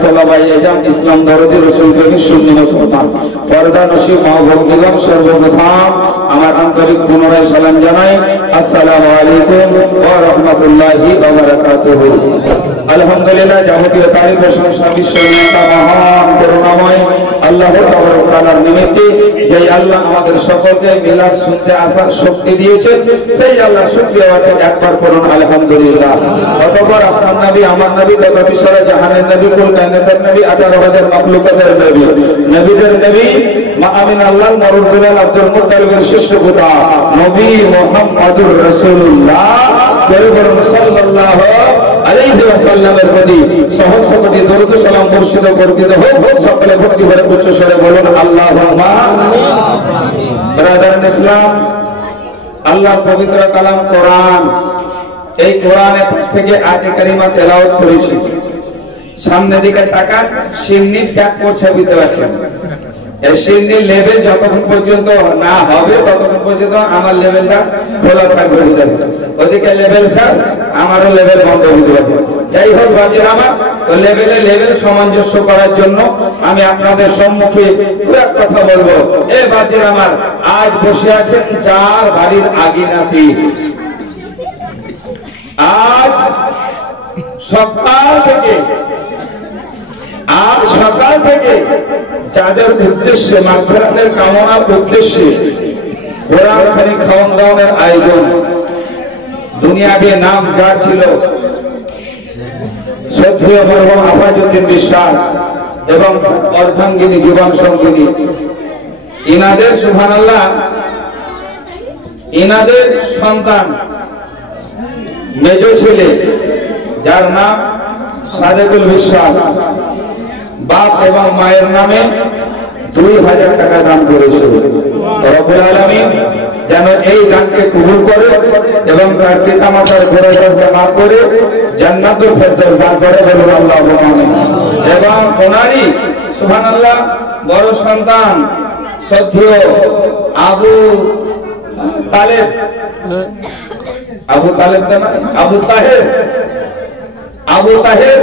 ইসলাম দরদি রসুল করিম সুন্নি মুসলমান পর্দা নসিব মা ভক্তিগণ সর্বপ্রথম আমার আন্তরিক পুনরায় সালাম জানাই। আসসালামু আলাইকুম ওয়া রাহমাতুল্লাহি ওয়া বারাকাতুহু। আলহামদুলিল্লাহ, যাবতীয় তারিফ প্রশংসা বিশ্বনেতা মহান করুণাময় আল্লাহ তাআলার নিমিত্তে যে আল্লাহ আমাদের সকলকে মিলাদ শুনতে আসার শক্তি দিয়েছেন, সেই আল্লাহ শুকরিয়া আদায় একবার করুন আলহামদুলিল্লাহ। অতঃপর আপনার নবী, আমার নবী, তথা বিশ্বরে জাহানের নবী, কুল কায়নাতের নবী, 18,000 মাখলুকাতের নবী, নবীদের নবী, মা আমিনা আল্লাহ মরুল বিলাল আব্দুল মুত্তালিবের শিষ্য পুত্র নবী মুহাম্মদুর রাসূলুল্লাহ সাল্লাল্লাহু আলাইহি ওয়াসাল্লামের প্রতি সহস্র কোটি দরুদ সালাম বর্ষিত বর্ষিত হোক। সকলে ভক্তি ভরে উচ্চ স্বরে বলুন আল্লাহুম্মা আমিন। ব্রাদার ইসলাম, আল্লাহর পবিত্র কালাম কোরআন, এই কোরআনের থেকে আয়াতে কারিমা তেলাওয়াত করেছি। সামনের দিকে তাকান, সিন্নি প্যাক করছে, বুঝতে পারছেন? এই সিন্নির লেভেল যতক্ষণ পর্যন্ত না হবে ততক্ষণ পর্যন্ত আমার লেভেলটা খোলা থাকবে। ওদিকে লেভেল শেষ, আমারও লেভেল বন্ধ হতে পারে। যাই হোক বাজির আমার, তো লেভেল সামঞ্জস্য করার জন্য আমি আপনাদের সম্মুখে এক কথা বলবো। এ বাজির আমার, আজ বসে আছেন চার বাড়ির আগিনাতি। আজ সকাল থেকে যাদের উদ্দেশ্যে মাগফিরাতের কামনার উদ্দেশ্যে কোরআন শরীফ খাওয়ান দাওয়ানের আয়োজন, দুনিয়াবি নাম যা ছিল শ্রদ্ধেয় মরহুম আফাজউদ্দিন বিশ্বাস এবং অর্ধাঙ্গিনী জীবন সঙ্গিনী, ইনাদের সুবহানাল্লাহ, ইনাদের সন্তান মেজ ছেলে যার নাম সাদেকুল বিশ্বাস, বাপ এবং মায়ের নামে 2000 টাকা দান করেছে। রব্বুল আলামিন যেন এই দানকে কবুল করে এবং তার পিতা মাতার গুনাহকে মাফ করে জান্নাতুল ফেরদৌস দান করে, বলুন আল্লাহুম্মা আমিন। এবং ওনারই সুবহানাল্লাহ বড় সন্তান শ্রদ্ধেয় আবু তাহের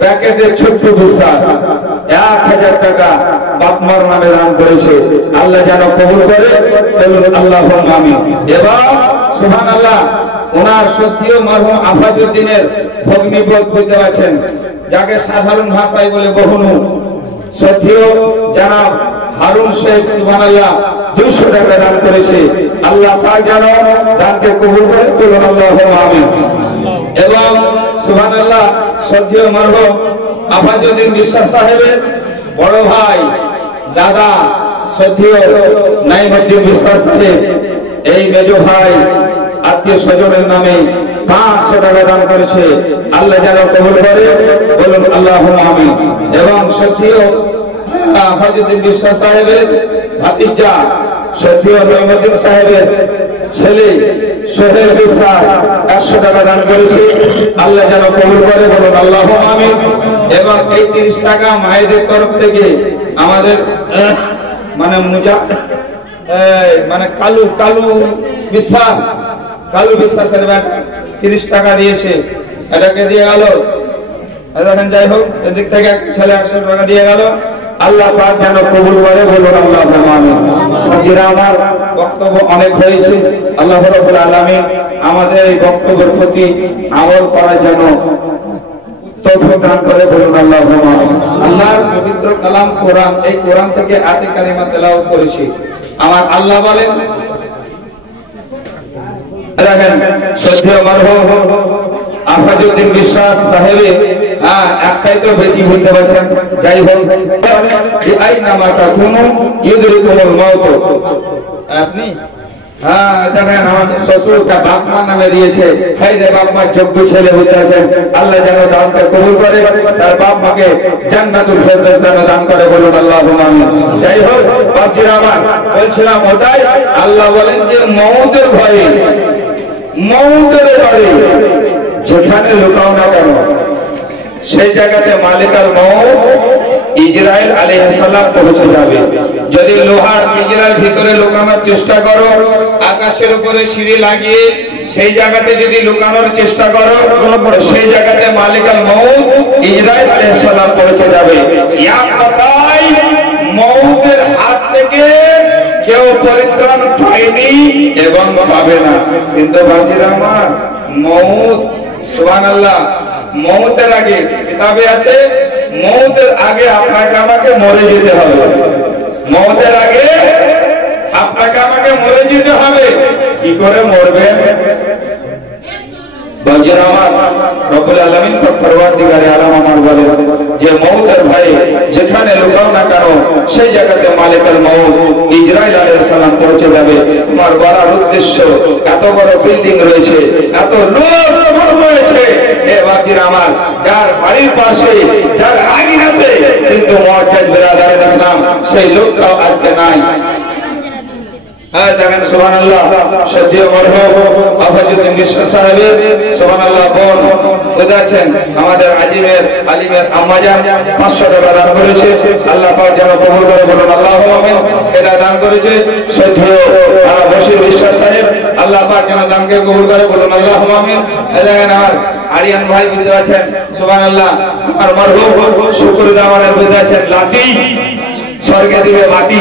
ব্যাকেটের ছোট্ট বিশ্বাস 1000 টাকা বাপমার নামে দান করেছে। আল্লাহ যেন কবুল করে, বলুন আল্লাহুম্মা আমিন। এবং সুবহানাল্লাহ ওনার সত্যিও মরহুম আফাজউদ্দিনের ভগ্নিপদ বুঝতে পারছেন, যাকে সাধারণ ভাষায় বলে বহুনু, সত্যিও জানাব হারুন শেখ সুবহানাল্লাহ 200 টাকা দান করেছে। আল্লাহ পাক যেন দানকে কবুল করে, বলুন আল্লাহুম্মা আমিন। এবং সুবহানাল্লাহ শ্রদ্ধেয় মরহুম আফাজউদ্দিন বিশ্বাস সাহেবের বড় ভাই দাদা শ্রদ্ধেয় নাইমউদ্দিন বিশ্বাস সাহেব, এই মেজ ভাই আত্মীয় স্বজনের নামে 500 টাকা দান করেছে। আল্লাহ যেন কবুল করে, বলুন আল্লাহুম্মা আমিন। এবং শ্রদ্ধেয় আফাজউদ্দিন বিশ্বাস সাহেবের ভাতিজা শ্রদ্ধেয় নাইমউদ্দিন সাহেবের ছেলে সোহেল বিশ্বাস 100 টাকা দান করেছে। আল্লাহ যেন কবুল করে, বলুন আল্লাহুম্মা আমিন। এবং এই 30 টাকা মায়েদের তরফ থেকে আমাদের কালু বিশ্বাসের বেটা 30 টাকা দিয়েছে, এটাকে দিয়ে গেল। দেখেন, যাই হোক, এদিক থেকে এক ছেলে 100 টাকা দিয়ে গেল। আল্লাহ পাক যেন কবুল করে, বলুন আল্লাহুম্মা আমিন। আমার বক্তব্য অনেক হয়েছে, আল্লাহ রাব্বুল আলামিন আমাদের এই বক্তব্যের প্রতি আমল করার জন্য তৌফিক দান করে, বলুন আল্লাহুম্মা আমিন। আল্লাহর পবিত্র কালাম কোরআন, এই কোরআন থেকে আয়াতে কারিমা তেলাওয়াত করেছি। আমার আল্লাহ বলেন, দেখেন শ্রদ্ধেয় মরহুম আফাজউদ্দিন বিশ্বাস সাহেবের একটাই তো বেটি বলতে পারছেন। যাই হোক, আপনি দেখেন আমার শ্বশুরটা বাপ মা নামে দিয়েছে, হাই রে বাপ মা যোগ্য ছেলে হতে আছেন। আল্লাহ যেন দানকে কবুল করে, তার বাপ মাকে জান্নাতুল ফেরদৌস দান করে, বলুন আল্লাহুম্মা আমিন। যাই হোক বাপজিরা আমার, বলছিলাম ওটাই আল্লাহ বলেন যে মউতের ভয়ে যেখানে লুকাও না কেন সেই জায়গাতে মালিকাল মউত ইসরাইল আলাইহিস সালাম পৌঁছে যাবে। যদি লোহার পিঞ্জরার ভিতরে লুকানোর চেষ্টা করো, আকাশের উপরে সিঁড়ি লাগিয়ে সেই জায়গাতে যদি লুকানোর চেষ্টা করো, সেই জায়গাতে মালিকুল মউত ইসরাইল আলাইহিস সালাম পৌঁছে যাবে। এক কথায় মউতের হাত থেকে কেউ পরিত্রাণ পায়নি এবং পাবে না। কিন্তু বাকিরা আমার মউত, সুবহানাল্লাহ, মউতের আগে কিতাবে আছে, মউতের আগে আপনাকে আমাকে মরে যেতে হবে। মউতের আগে আপনাকে আমাকে মরে যেতে হবে। কি করে মরবেন? বাকিরা আমার রব্বুল আলামিন পরওয়ারদিগারে আলম আমার বলে যে মউতের ভয়ে যেখানে লুকাও না কেন সেই জায়গাতে মালিকুল মউত ইসরাইল আলাইহিস সালাম পৌঁছে যাবে। তোমার বলার উদ্দেশ্য, এত বড় বিল্ডিং রয়েছে, এত লোক রয়েছে, এ বাকিরা আমার যার বাড়ির পাশে, যার আগিনাতে কিন্তু মুআজ্জাজ বিরাদার ইসলাম সেই লোকটাও আজকে নাই। হ্যাঁ দেখেন সুবহানাল্লাহ, সদ্য মরহুম আফাজুদ্দিন বিশ্বাস সাহেবের সুবহানাল্লাহ বোন বুঝাচ্ছেন আমাদের আজিমের আলিমের আম্মাজান 500 টাকা দান করেছে। আল্লাহ পাক যেন কবুল করে, বলুন আল্লাহুম্মা আমিন। এটা দান করেছে সদ্য বশির বিশ্বাস সাহেব, আল্লাহ পাক যেন দানকে কবুল করে, বলুন আল্লাহুম্মা আমিন। দেখেন আমার আরিয়ান ভাই বুঝতে আছেন সুবহানাল্লাহ, আমার মরহুম শুকর দাওয়ানের বুঝাচ্ছেন লাঠি স্বর্গে দিবে মাটি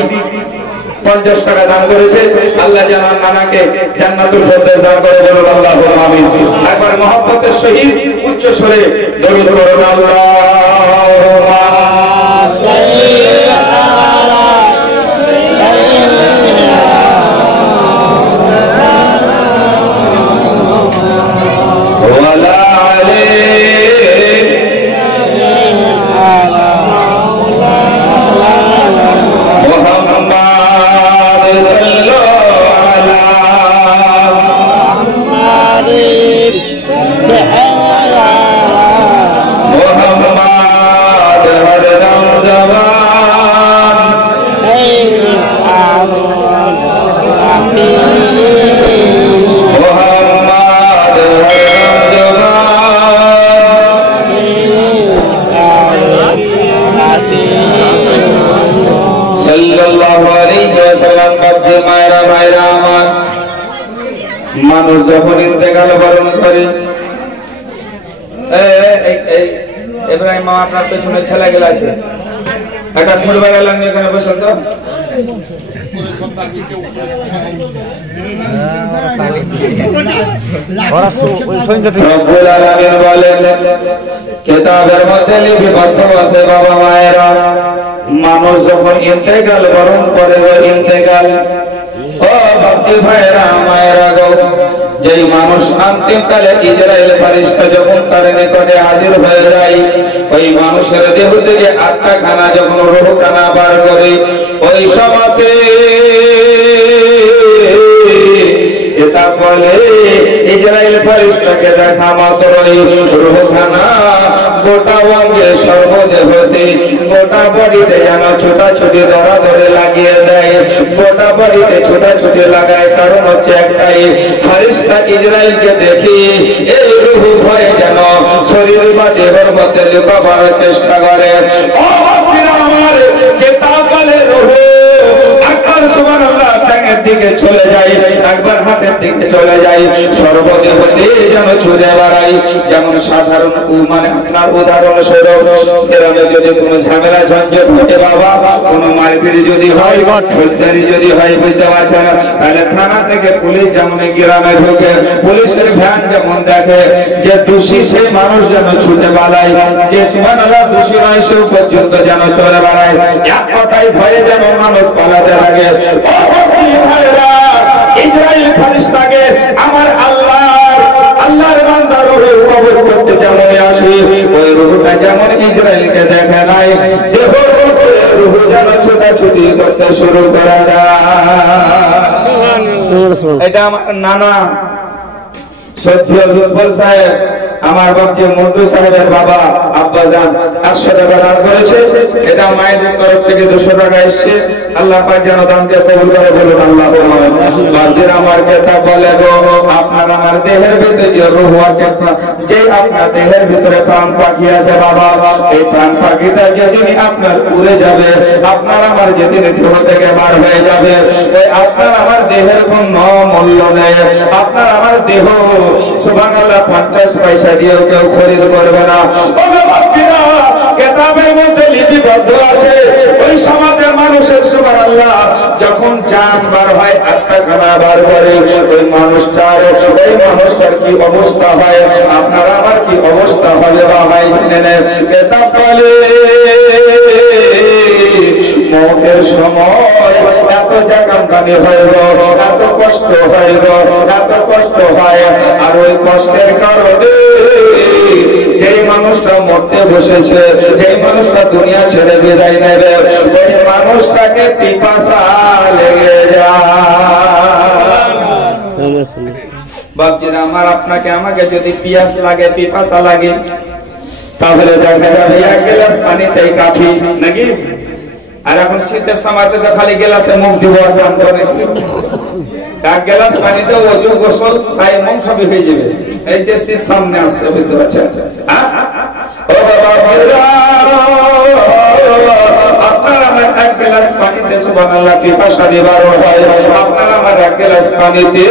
50 টাকা দান করেছে। আল্লাহ যেন নানাকে জান্নাতুল ফেরদৌস দান করে, বলুন আল্লাহুম্মা আমিন। একবার মহব্বতের সহিত উচ্চ স্বরে দরুদ পড়ুন, আল্লাহুম্মা সাল্লি আলা সাইয়্যিদিনা ওয়া আলা আলিহি মানুষ যখন ইন্তেকাল বরণ করে, ইব্রাহিম মা আপনার পেছনে ছেলে গেলে আছে, একটা ফুটবল এলান এখানে বসেন তো। রব্বুল আলামিন বলেন কিতাবের মধ্যে লিপিবদ্ধ আছে বাবা মায়েরা, মানুষ যখন ইন্তেকাল বরণ করে, ইন্তেকাল ও ভক্তি ভাইরা মায়েরা গো, যেই মানুষ অন্তিম কালে ইসরাইল ফেরেশতা যখন তার নিকটে হাজির হয়ে যায়, ওই মানুষের দেহ থেকে আত্মাখানা যখন রূহখানা বার করে, ওই সময়তে এটা বলে ইসরাইল ফেরেশতাকে দেখা মাত্রই রূহখানা গোটা অঙ্গে সর্বদেহতে গোটা বডিতে যেন ছোটাছুটি ধরা ধরে লাগিয়ে দেয়, গোটা বডিতে ছোটাছুটি লাগায়। কারণ হচ্ছে একটাই, ফেরেশতা ইসরাইলকে দেখি এই রূহ ভয়ে যেন শরীর বা দেহের মধ্যে লুকাবার চেষ্টা করে। ও আমার কেতাবালে রূহ একবার সুবহানাল্লাহ ঠ্যাঙের দিকে চলে যায়, একবার হাতের দিকে চলে যায়, সর্বদেহ দিয়ে যেন ছুটে বেড়াই। যেমন সাধারণ মানে আপনার উদাহরণ স্বরূপ গ্রামে যদি কোনো ঝামেলা ঝঞ্ঝট ঘটে বাবা, কোনো মারপিট যদি হয়, ফৌজদারি যদি হয়, বুঝতে পারছেন, তাহলে থানা থেকে পুলিশ যেমন গ্রামে ঢুকে, পুলিশের ভ্যান যেমন দেখে যে দোষী সেই মানুষ যেন ছুটে বেড়ায়, যে সুবহানাল্লাহ দোষী নয় সেও পর্যন্ত যেন চলে বেড়ায়। এক কথায় ভয়ে যেন মানুষ পালাতে লাগে। ইসরাইল ফেরেশতাকে আমার আল্লাহর বান্দা রূহ কবর করতে যেমন আসে, ওই রূহটা যেমন ইসরাইলকে দেখে নাই, দেহের মধ্যে রূহ যেন ছোটাছুটি করতে শুরু করে দেয়। এটা আমার নানা সত্যি লুৎফর সাহেব আমার বাপজি মন্টু সাহেবের বাবা আব্বাজান 100 টাকা দান করেছে। এটা মায়েদের তরফ থেকে 200 টাকা এসেছে। আল্লাহ পাক যেন দানকে কবুল করে, বলুন আল্লাহুম্মা আমিন। বাপজির আমার কিতাব বলে গো, আপনার আমার দেহের ভিতরে যে রূহ আছে, যে আপনার দেহের ভিতরে প্রাণ পাখি আছে বাবা, এই প্রাণ পাখিটা যেদিন আপনার উড়ে যাবে, আপনার আমার যেদিন দেহ থেকে বার হয়ে যাবে, ওই আপনার আমার দেহের কোনো মূল্য নেই। আপনার আমার দেহ সুবহানাল্লাহ 50 পয়সা দিয়েও কেউ খরিদ করবে না। কিতাবের মধ্যে লিপিবদ্ধ আছে, ওই সমাজের মানুষের সুবহানাল্লাহ যখন জান বার হয়, আত্মাখানা বার করে, ওই মানুষটার কি অবস্থা হয়, আপনার আমার কি অবস্থা হবে বা হয় জেনে কিতাব বলে মৌতের সময় এত জাকামকানি হয় গো, এত কষ্ট হয় গো, এত কষ্ট হয়। আর ওই কষ্টের কারণে যেই মানুষটা মরতে বসেছে, যেই মানুষটা দুনিয়া ছেড়ে বিদায় নেবে, ওই মানুষটাকে পিপাসা লেগে যায়। বাপজিরা আমার, আপনাকে আমাকে যদি পিয়াস লাগে, পিপাসা লাগে, তাহলে দেখা যাবে 1 গ্লাস পানিতেই কাফি নাকি। আর এখন শীতের সময়তে তো খালি গ্লাসে মুখ দিব, 1 গ্লাস পানিতে ওযু গোসল তাই মন সবই হয়ে যাবে। এই যে শীত সামনে আসছে, বুঝতে পারছেন? ও বাবা, আপনার আমার 1 গ্লাস পানিতে সুবহানাল্লাহ পিপাসা নিবারণ হয়। আপনার আমার 1 গ্লাস পানিতে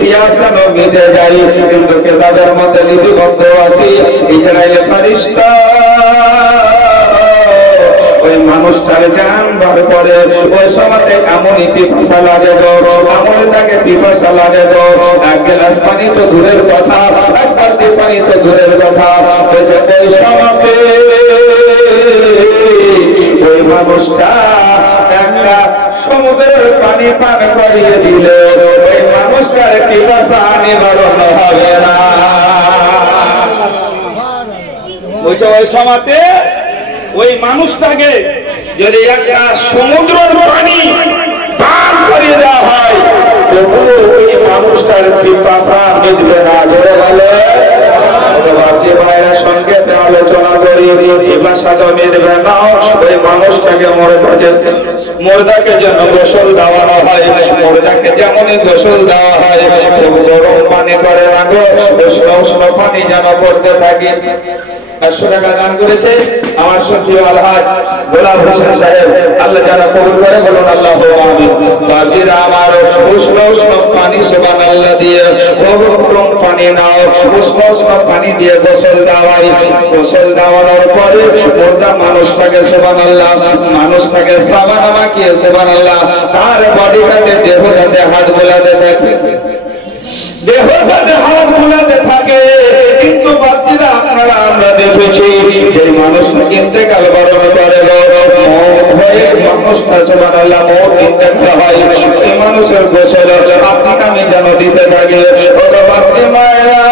পিয়াসা মিটে যায়। কিন্তু কিতাবের মধ্যে লিপিবদ্ধ আছে, ইসরাইল ফেরেশতা ওই মানুষটার জান বার করে, ওই সময় এমনই পিপাসা লাগে গো, এমনই তাকে পিপাসা লাগে গো। 1 গ্লাস পানি তো দূরের কথা, 1 বালতি পানি তো দূরের কথা, ওই সময় ওই মানুষটা একটা সমুদ্রের পানি পান করিয়ে দিলে ওই মানুষটার পিপাসা নিবারণ হবে না। বুঝছো? ওই সময়তে ওই মানুষটাকে যদি একটা সমুদ্রের পানি পান করিয়ে দেওয়া হয়, তবু ওই মানুষটার পিপাসা মিটবে না। ধরে বলে যে ভাইয়ের সঙ্গে আলোচনা করি, পিপাসা তো মিটবে না। ওই মানুষটাকে মুর্দাকে যেন গোসল দেওয়ানো হয়, মুর্দাকে যেমনই গোসল দেওয়া হয়, গরম পানি করে না গো, উষ্ণ উষ্ণ পানি যেন করতে থাকে। 100 টাকা দান করেছে আমার সখী আলহাজ গোলাম হোসেন সাহেব, আল্লাহ যারা কবুল করে, বলুন আল্লাহুম্মা আমিন। বাজিরা আমার উষ্ণ উষ্ণ পানি সুবহানাল্লাহ দিয়ে, গরম পানি নাও, উষ্ণ উষ্ণ পানি দিয়ে গোসল দাওয়াই। গোসল দেওয়ানোর পরে মুর্দা মানুষটাকে সুবহানাল্লাহ, মানুষটাকে সাবান মাখিয়ে সুবহানাল্লাহ তার বডিটাকে দেহটাতে হাত বোলাতে থাকে, দেহটাতে হাত বোলাতে থাকে। কিন্তু বাচ্চারা আপনারা আমরা দেখেছি যে মানুষটা ইন্তেকাল বরণ করে, মওত হয়ে মানুষটা সুবহানাল্লাহ মওত ইন্তেকাল হয়, এই মানুষের গোসল আপনাকে আমি যেন দিতে থাকি। মায়েরা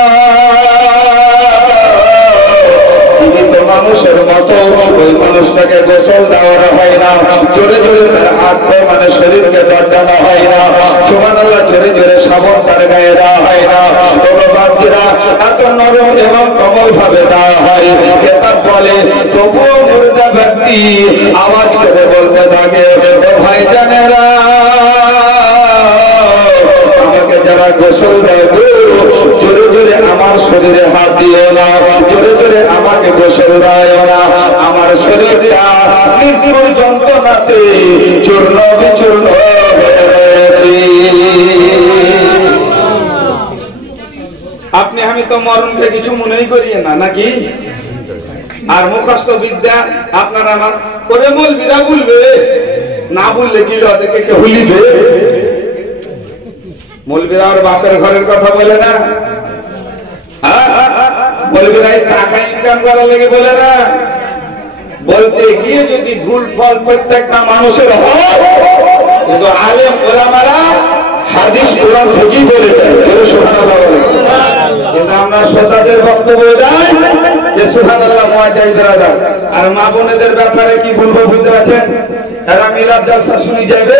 জীবিত মানুষের মতো ওই মানুষটাকে গোসল দেওয়া হয় না, জোরে জোরে তার হাত মানে শরীরকে দর্জানো হয় না, সুবহানাল্লাহ জোরে জোরে সাবন তার গায়ে দেওয়া হয় না। বাচ্চারা এত নরম এবং কোমল ভাবে দেওয়া হয়। কিতাব বলে তবুও মুর্দা ব্যক্তি আওয়াজ করে বলতে থাকে, ভাইজানেরা আমাকে যারা গোসল দেয় জোরে জোরে আমার শরীরে হাত দিও না, জোরে জোরে আমাকে গোসল দেয় না, আমার শরীরটা মৃত্যুর যন্ত্রণাতে চূর্ণ বিচূর্ণ হয়ে রয়েছে। আপনি আমি তো মরণকে কিছু মনেই করিয়ে না নাকি? আর মুখস্থ বিদ্যা আপনার আমার করে বলবিরা বলবে না, বললে কি ওদেরকে হুলিবে? মৌলবীরা ওর বাপের ঘরের কথা বলে না, মৌলবীরা টাকা ইনকাম করার লেগে বলে না, বলতে গিয়ে যদি ভুল ফল প্রত্যেকটা মানুষের হয়, কিন্তু আলেম ওলামারা হাদিস কোরআন থেকেই বলে যায়, সুবহানাল্লাহ বলে। কিন্তু আমরা শ্রোতাদের বক্তব্য দেয় যে সুবহানাল্লাহ মুআজ্জাজ বিরাদার, আর মা বোনেদের ব্যাপারে কি বলবো বুঝতে পারছেন? এরা মিলাদ জলসা শুনে যাবে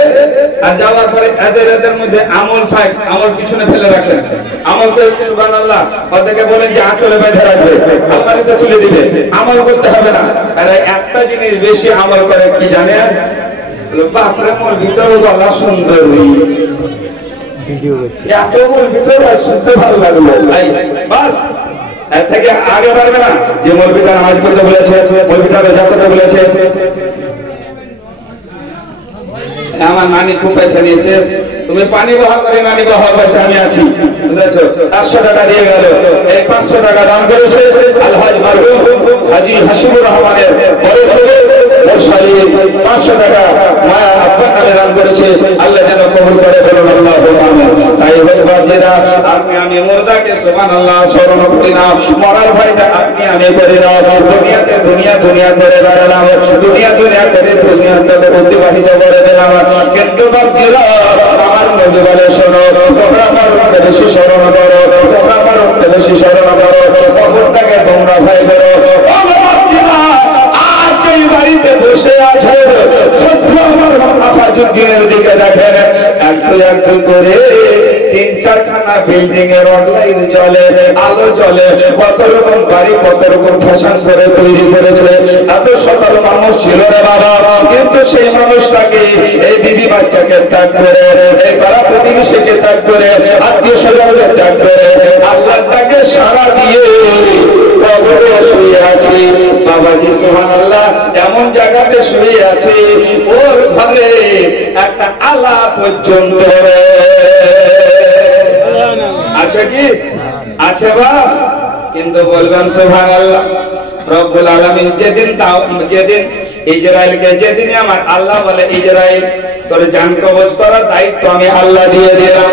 আর যাওয়ার পরে এদের মধ্যে আমল থাক, আমল পিছনে ফেলে রাখলেন। আমলকে সুবহানাল্লাহ ওদেরকে বলেন যে আঁচলে বেঁধে রাখবে, আলমারিতে তুলে দিবে, আমল করতে হবে না। এরা একটা জিনিস বেশি আমল করে কি জানেন? বাপরে মোর ভিতরে গলা সুন্দর ভিডিও হচ্ছে, এত মোর ভিতরে শুনতে ভালো লাগলো ভাই। বাস এর থেকে আগে পারবে না যে মৌলবীটা নামাজ পড়তে বলেছে, মৌলবীটা রোজা করতে বলেছে। আমার নানি খুব পয়সা দিয়েছে, তুমি পানি বহা করে নানি বহা পয়সা আমি আছি, বুঝেছো? 500 টাকা দিয়ে গেল, এই 500 টাকা দান করেছে আলহাজ মারহুম হাজী হাসিবুর রহমানের বড় ছেলে মুরসালি 500 টাকা মায়া আব্বার নামে দান করেছে। আল্লাহ যেন কবুল করে, বলুন আল্লাহুম্মা আমিন। তাই বলবা যেরা আমি মুর্দাকে সুবহানাল্লাহ স্মরণ করি না, মরার ভয়টা আমি করি না। দুনিয়াতে দুনিয়া করে বেড়ালাম, দুনিয়া করে দুনিয়াতে অতিবাহিত করে দিলাম, কিন্তু বাপজিরা আমার নবী বলে শোনো, তোমরা আমার উপরে বেশি স্মরণ করো, তোমরা আমার উপরে বেশি স্মরণ করো, কবরটাকে তোমরা ভয় করো। আজ এই বাড়িতে বসে আছে সত্য আমার হাফাজুদ্দিনের দিকে দেখেন, একটু করে 3-4 খানা বিল্ডিং এর অনলাইন জ্বলে, আলো জ্বলে, কত রকম বাড়ি কত রকম ফ্যাশন করে তৈরি করেছে। এত সকাল মানুষ ছিল রে বাবা, কিন্তু সেই মানুষটাকে এই বিবি বাচ্চাকে ত্যাগ করে, এই পাড়া প্রতিবেশীকে ত্যাগ করে, আত্মীয় স্বজনকে ত্যাগ করে আল্লাহটাকে সারা দিয়ে কবরে শুয়ে আছে। বাবাজি সুবহানাল্লাহ এমন জায়গাতে শুয়ে আছে ওর ঘরে একটা আলা পর্যন্ত আছে কি আছে বাপ, কিন্তু বলবেন সুবহানাল্লাহ রব্বুল আলামিন যেদিন ইসরায়েলকে যেদিন আমার আল্লাহ বলে ইসরায়েল তোর জান কবজ করার দায়িত্ব আমি আল্লাহ দিয়ে দিলাম।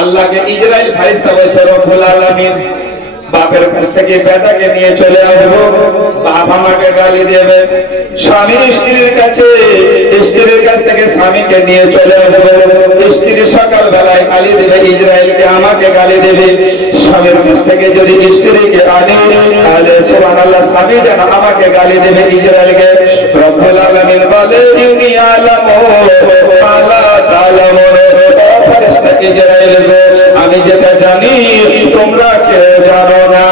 আল্লাহকে ইসরায়েল ফেরেশতা বলছে রব্বুল আলামিন বাপের কাছ থেকে বেটাকে নিয়ে চলে আসবো, বাপ আমাকে গালি দেবে। স্বামীর স্ত্রীর কাছ থেকে স্বামীকে নিয়ে চলে আসবো, স্ত্রী সকাল বেলায় গালি দেবে ইসরায়েলকে, আমাকে গালি দেবে। স্বামীর কাছ থেকে যদি স্ত্রীকে আনে তাহলে সুবহানাল্লাহ স্বামী যেন আমাকে গালি দেবে ইসরায়েলকে। রব্বুল আলামিন বলে ইন্নী আলামু মা লা তা'লামুন, ফেরেশতা ইসরায়েল আমি যেটা জানি তোমরা কেউ জানো না।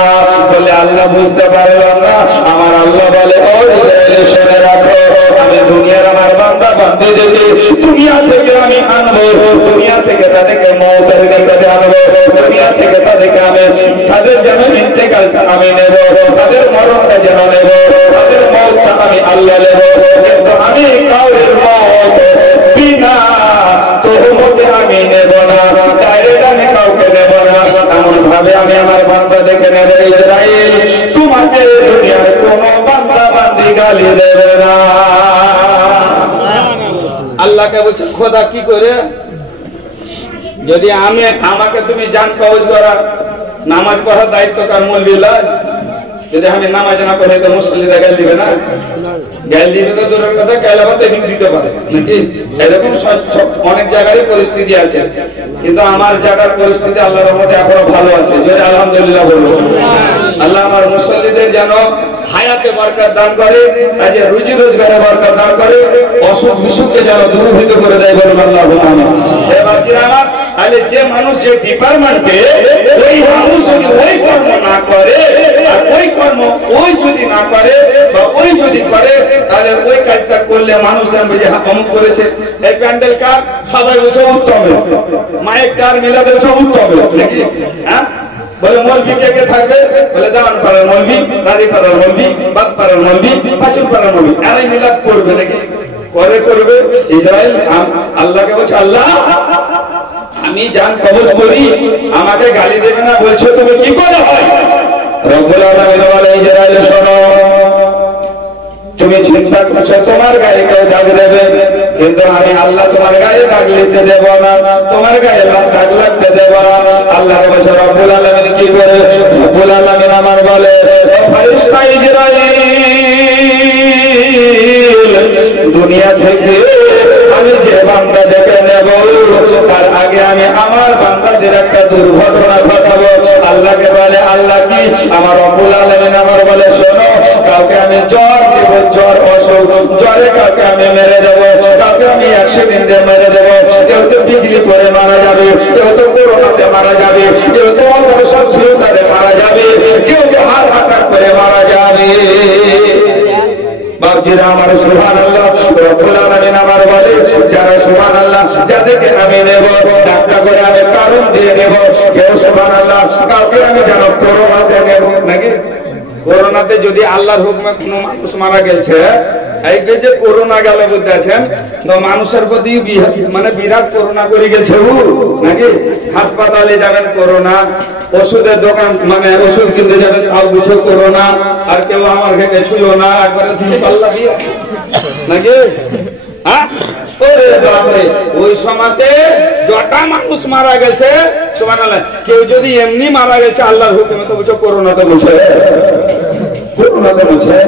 বলে আল্লাহ বুঝতে পারলাম না। আমার আল্লাহ বলে ও ইসরায়েল শুনে রাখো, আমি দুনিয়ার আমার বান্দা বান্দীদেরকে দুনিয়া থেকে আমি আনবো, দুনিয়া থেকে তাদেরকে মওতের নিকটে আনবো, দুনিয়া থেকে তাদেরকে আমি তাদের যেন ইন্তেকালটা আমি নেব, তাদের মরণটা যেন নেব, তাদের মওতটা আমি আল্লাহ নেব। কিন্তু আমি কাউরের মওত বিনা তোহমতে আমি নেব না, ডাইরেক্ট আমি কাউকে নেব না। এমন ভাবে আমি আমার বান্দা দেখে নেব ইসরায়েল তোমাকে দুনিয়ার কোন বান্দা বান্দি গালি দেবে না। আল্লাহকে বলছে খোদা কি করে যদি আমাকে তুমি জান কবজ করা নামাজ পড়ার দায়িত্ব কার মৌলবীলা, যদি আমি নামাজ না পড়ে তো মুসলিমরা গাল দিবে না, গাল দিবে তো দূরের কথা কালাবাতে ডিউ দিতে পারে নাকি। এরকম অনেক জায়গায় পরিস্থিতি আছে, কিন্তু আমার জায়গার পরিস্থিতি আল্লাহর রহমতে এখনো ভালো আছে, যদি আলহামদুলিল্লাহ বলবো। আল্লাহ আমার মুসল্লিদের যেন হায়াতে বরকত দান করে, কাজে রুজি রোজগারে বরকত দান করে, অসুখ বিসুখকে যেন দূরীভূত করে দেয়, বলুন আল্লাহুম্মা আমিন। এবার কি আমার তাহলে যে মানুষ যে ডিপার্টমেন্টে ওই মানুষ যদি ওই কর্ম না করে, আর ওই কর্ম ওই যদি না করে বা ওই যদি করে, তাহলে ওই কাজটা করলে মানুষ জানবে যে অমুক করেছে। এই প্যান্ডেল কার সবাই বলছে উত্তম, মায়ের কার মিলাতে বলছে উত্তম নাকি, হ্যাঁ বলে মৌলবি কে থাকবে, বলে দামান পাড়ার মৌলবি, গাড়ি পাড়ার মৌলবি, বাদ পাড়ার মৌলবি, পাঁচুর পাড়ার মৌলবি, এরাই মিলাদ করবে নাকি, করবে। ইসরায়েল আল্লাহকে বলছে আল্লাহ আমি জান কবজ করি, আমাকে গালি দেবে না বলছো, তুমি কি করে হয়? রব্বুল আলামিন বলে ইসরায়েল শোনো, তুমি চিন্তা করছো তোমার গায়ে গায়ে দাগ দেবে, কিন্তু আমি আল্লাহ তোমার গায়ে দাগ লিখতে দেব না, তোমার গায়ে দাগ লাগতে দেব না। আল্লাহ বলছে রব্বুল আলামিন কি করে? রব্বুল আলামিন আমার বলে ফেরেশতা ইসরাইল দুনিয়া থেকে আমি যে বান্দা দেখে নেব তার আগে আমি আমার বান্দাদের একটা দুর্ঘটনা ঘটাবো। আল্লাহকে বলে আল্লাহ কি? আমার রব্বুল আলামিন আমার বলে শোনো, কাউকে আমি জ্বর দেব, জ্বর অসুখ, জ্বরে কাউকে আমি মেরে দেবো, দিয়ে মেরে দেবো, কেউ তো বিজলি করে মারা যাবে, কেউ তো করোনাতে মারা যাবে, কেউ তো অপারেশন থিয়েটারে মারা যাবে, কেউ তো হার্ট অ্যাটাক করে মারা যাবে। বাপজিরা আমার সুবহানাল্লাহ, রব্বুল আলামিন আমার বলে যারা সুবহানাল্লাহ, যাদেরকে আমি নেব ডাক্তার করে আমি কারণ দিয়ে নেব, কেউ সুবহানাল্লাহ কাউকে আমি যেন করোনাতে নেব নাকি। করোনাতে যদি আল্লাহর হুকুমে কোনো মানুষ মারা গেছে, এই যে করোনা গেল বুঝতে আছেন তো মানুষের প্রতি মানে বিরাট করোনা করে গেছে নাকি। হাসপাতালে যাবেন করোনা, ওষুধের দোকান মানে ওষুধ কিনতে যাবেন তাও বুঝে করোনা, আর কেউ আমার ঘেকে ছুঁয়ো না একবারে তুমি পাল্লা দিয়ে নাকি। ওই সময়তে যটা মানুষ মারা গেছে সুবহানাল্লাহ, কেউ যদি এমনি মারা গেছে আল্লাহর হুকুমে তো বুঝো করোনা তো বুঝে, করোনা তো বুঝে।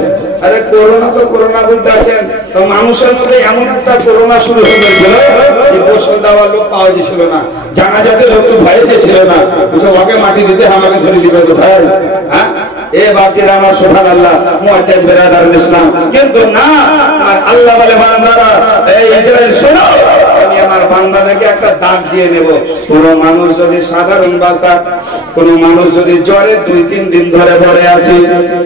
আরে করোনা তো করোনা বলতে আছেন তো মানুষের মধ্যে এমন একটা করোনা শুরু হয়ে গেছিল যে গোসল দেওয়ার লোক পাওয়া যাচ্ছিল না, জানাজাতে লোক ভয়ে ছিল না, বুঝো ওকে মাটি দিতে আমাকে ধরে দিবে কোথায়। হ্যাঁ এ বাকিরা আমার সুবহানাল্লাহ মুআজ্জাজ বিরাদার ইসলাম, কিন্তু না আল্লাহ বলে বান্দারা এই ইসরাইল শোনো, আমি আমার বান্দাদেরকে একটা দাগ দিয়ে নেব। কোন মানুষ যদি সাধারণ বাচ্চা, কোন মানুষ যদি জ্বরে 2-3 দিন ধরে পড়ে আছে,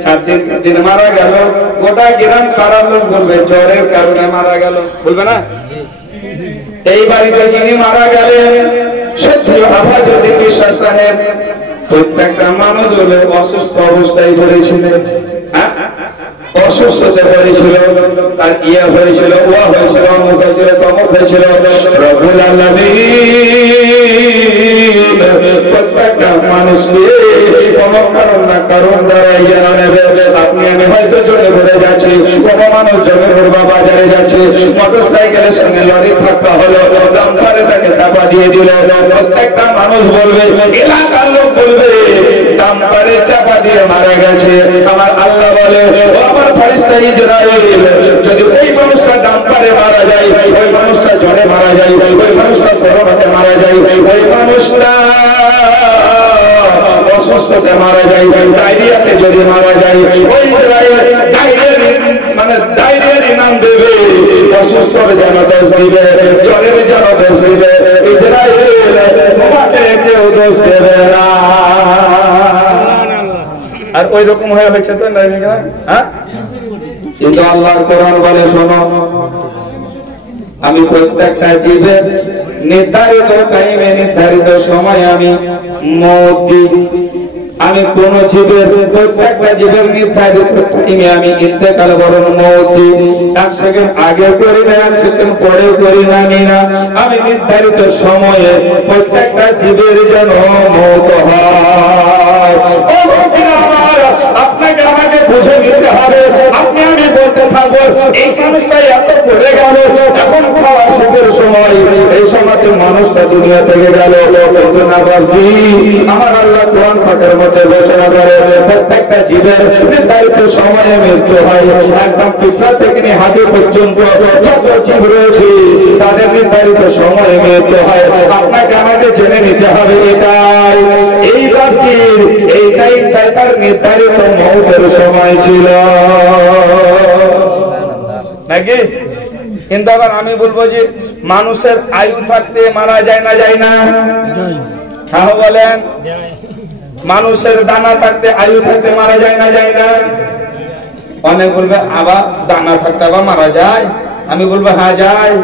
4 দিন মারা গেল, গোটা গ্রাম পাড়ার লোক বলবে জ্বরের কারণে মারা গেল, বলবে না। এই বাড়িতে যিনি মারা গেলেন সত্যি আফাজুদ্দিন বিশ্বাস সাহেব, প্রত্যেকটা মানুষ বলে অসুস্থ অবস্থায় পড়েছিলেন, অসুস্থতে পড়েছিল, তার ইয়া হয়েছিল, ওয়া হয়েছিল, অমুক হয়েছিল, তমুক হয়েছিল। রব্বুল আলামিন প্রত্যেকটা মানুষকে কোনো কারণ না কারণ দ্বারা ইয়া নেবে। আপনি আমি হয়তো চলে ঘুরে যাচ্ছি, কোনো মানুষ চলে ঘুরবা বাজারে যাচ্ছে, মোটর সাইকেলের সঙ্গে লরি ধাক্কা হলো, ডাম্পারে তাকে চাপা দিয়ে দিল, প্রত্যেকটা মানুষ বলবে, এলাকার লোক বলবে ডাম্পারে চাপা দিয়ে মারা গেছে। আমার আল্লাহ বলে ও আমার ফেরেশতা ইসরাইল, যদি ওই মানুষটা ডাম্পারে মারা যায়, ওই মানুষটা জ্বরে মারা যায়, ওই মানুষটা করোনাতে মারা যায়, ওই মানুষটা অসুস্থতে মারা যায়, ডায়রিয়াতে যদি মারা যায়, ওই ইসরাইল ডায়রিয়ার মানে ডায়রিয়ার ইনাম দেবে, অসুস্থর যেন দোষ দিবে, জ্বরের যেন দোষ দিবে। ইসরাইল তোমাকে কেউ দোষ দেবে না। আর ওই রকম হয়ে হয়েছে তো না, হ্যাঁ। কিন্তু আল্লাহর কোরআন বলে শোনো, আমি প্রত্যেকটা জীবের নির্ধারিত টাইমে নির্ধারিত সময় আমি মওত দিই। আমি কোন জীবের প্রত্যেকটা জীবের নির্ধারিত টাইমে আমি ইন্তেকাল বরণ মওত দিই। 1 সেকেন্ড আগে করি না, 1 সেকেন্ড পরে করি না, আমি নির্ধারিত সময়ে প্রত্যেকটা জীবের যেন মওত হয়। আপনাকে আমাকে বুঝে নিতে হবে। আপনি আমি বলতে থাকবো এই মানুষটা এত পড়ে গেল, এখন খাওয়া সুখের সময়, এই সময়তে মানুষটা দুনিয়া থেকে গেল। না বাবজি, আমার আল্লাহ কোরআন পাকের মধ্যে ঘোষণা করে প্রত্যেকটা জীবের নির্ধারিত সময়ে মৃত্যু হয়। একদম পিঁপড়া থেকে নিয়ে হাঁটু পর্যন্ত যত জীব রয়েছে তাদের নির্ধারিত সময়ে মৃত্যু হয়। আপনাকে আমাকে জেনে নিতে হবে এটাই, এই বাবজির এইটাই তার নির্ধারিত মওতের সময় ছিল নাকি। কিন্তু আবার আমি বলবো যে মানুষের আয়ু থাকতে মারা যায় না, যায় না? হ্যাঁ বলেন। মানুষের দানা থাকতে আয়ু থাকতে মারা যায় না, যায় না? অনেক বলবে আবার দানা থাকতে আবার মারা যায়। আমি বলবো হ্যাঁ যায়।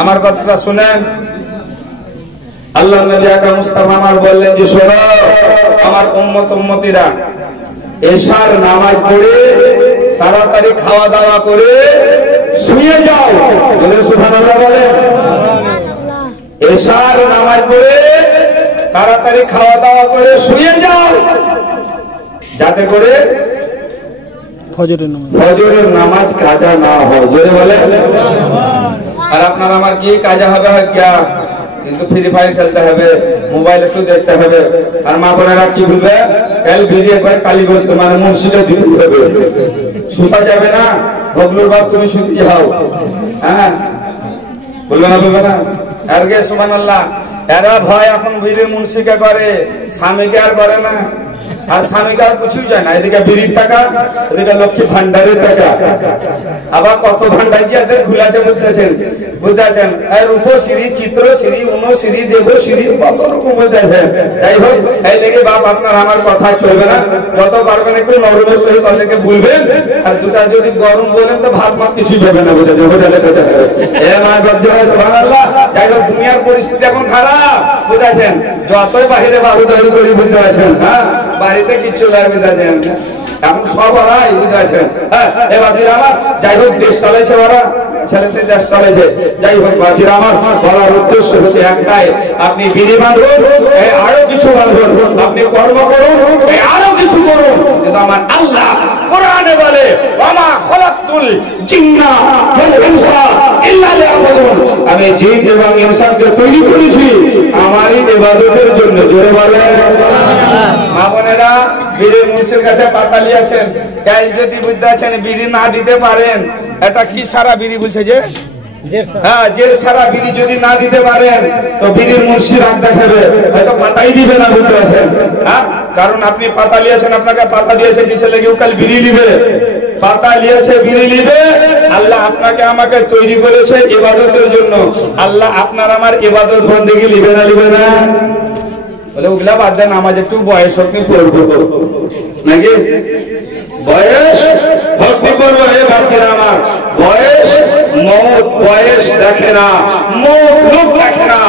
আমার কথাটা শুনেন, আল্লাহ নবী আকরাম মুস্তাফা আমার বললেন যে শোনো আমার উম্মত উম্মতিরা, এশার নামাজ পড়ে তাড়াতাড়ি খাওয়া দাওয়া করে শুয়ে যাও। বলে সুবহানাল্লাহ বলে। এশার নামাজ পড়ে তাড়াতাড়ি খাওয়া দাওয়া করে শুয়ে যাও, যাতে করে ফজরের নামাজ কাজা না হয়। জোরে বলে। আর আপনার আমার কি কাজা হবে? কিন্তু ফ্রি ফায়ার খেলতে হবে, মোবাইল একটু দেখতে হবে। আর মা বোনেরা কি বলবে, কাল ভিডিও করে কালি করতে মানে মুর্শিদে দিতে হবে, শুতা যাবে না। বগলুর বাপ তুমি শুতে যাও, হ্যাঁ বলবে না, বলবে না। আর গে সুবহানাল্লাহ, এরা ভয় এখন ভিড়ে মুন্সিকে করে, স্বামীকে আর করে না। আর স্বামীকে আর কিছুই যায় না, এদিকে বিড়ির টাকা, এদিকে লক্ষ্মী ভান্ডারের টাকা, আবার কত ভান্ডার দিয়ে এদের খুলেছে বুঝতেছেন, বুঝতেছেন, রূপশ্রী, চিত্রশ্রী, অনুশ্রী, দেবশ্রী, কত রকম বুঝতেছেন। যাই হোক, এই লেগে বাপ আপনার আমার কথা চলবে না, যত পারবেন একটু নরমের সহিত তাদেরকে বলবেন, আর দুটা যদি গরম বলেন তো ভাত মাত কিছুই দেবে না, বুঝতে সুবহানাল্লাহ। যাই হোক, দুনিয়ার পরিস্থিতি এখন খারাপ বুঝতেছেন, যতই বাহিরে বাবু তৈরি করি বুঝতে পারছেন, হ্যাঁ বাড়িতে কিচ্ছু লাগবে বুঝতেছেন, এখন সব ওরাই বুঝতেছেন। হ্যাঁ এবার আমার যাই হোক, দেশ চালাইছে ওরা, ছেলেদের দেশ চালাইছে। যাই হোক বাকির আমার বলার উদ্দেশ্য হচ্ছে একটাই, আপনি বিধি বাঁধুন, আরো কিছু বাঁধুন, আপনি কর্ম করুন, আরো কিছু করুন, কিন্তু আমার আল্লাহ কোরআনে বলে ওয়ামা খলাকতুল জিন্না ওয়াল ইনসা ইল্লা লিয়াবুদুন, আমি জিন এবং ইনসানকে তৈরি করেছি আমারই ইবাদতের জন্য। জোরে বলেন মা বোনেরা, বীরের মুন্সির কাছে পাতালি আছেন, কাল যদি বুঝতে আছেন বিড়ি না দিতে পারেন, এটা কি সারা বিড়ি বলছে যে, হ্যাঁ জের সারা বিড়ি যদি না দিতে পারেন তো বিড়ির মুন্সি রাগ দেখাবে, হয়তো পাতাই দিবে না, বুঝতে পারছেন। হ্যাঁ কারণ আপনি পাতা লিয়েছেন, আপনাকে পাতা দিয়েছে কিসে লেগে, কাল বিড়ি নিবে, পাতা লিয়েছে বিড়ি নিবে। আল্লাহ আপনাকে আমাকে তৈরি করেছে ইবাদতের জন্য, আল্লাহ আপনার আমার ইবাদত বন্দেগী নিবে না, নিবে না? বলে ওগুলা বাদ দেন, আমার একটু বয়স ভক্তি করবো নাকি, বয়স ভক্তি করবো। হে ভক্তিরা আমার, বয়স মৌত, বয়স দেখে না, মৌত লোক দেখে না,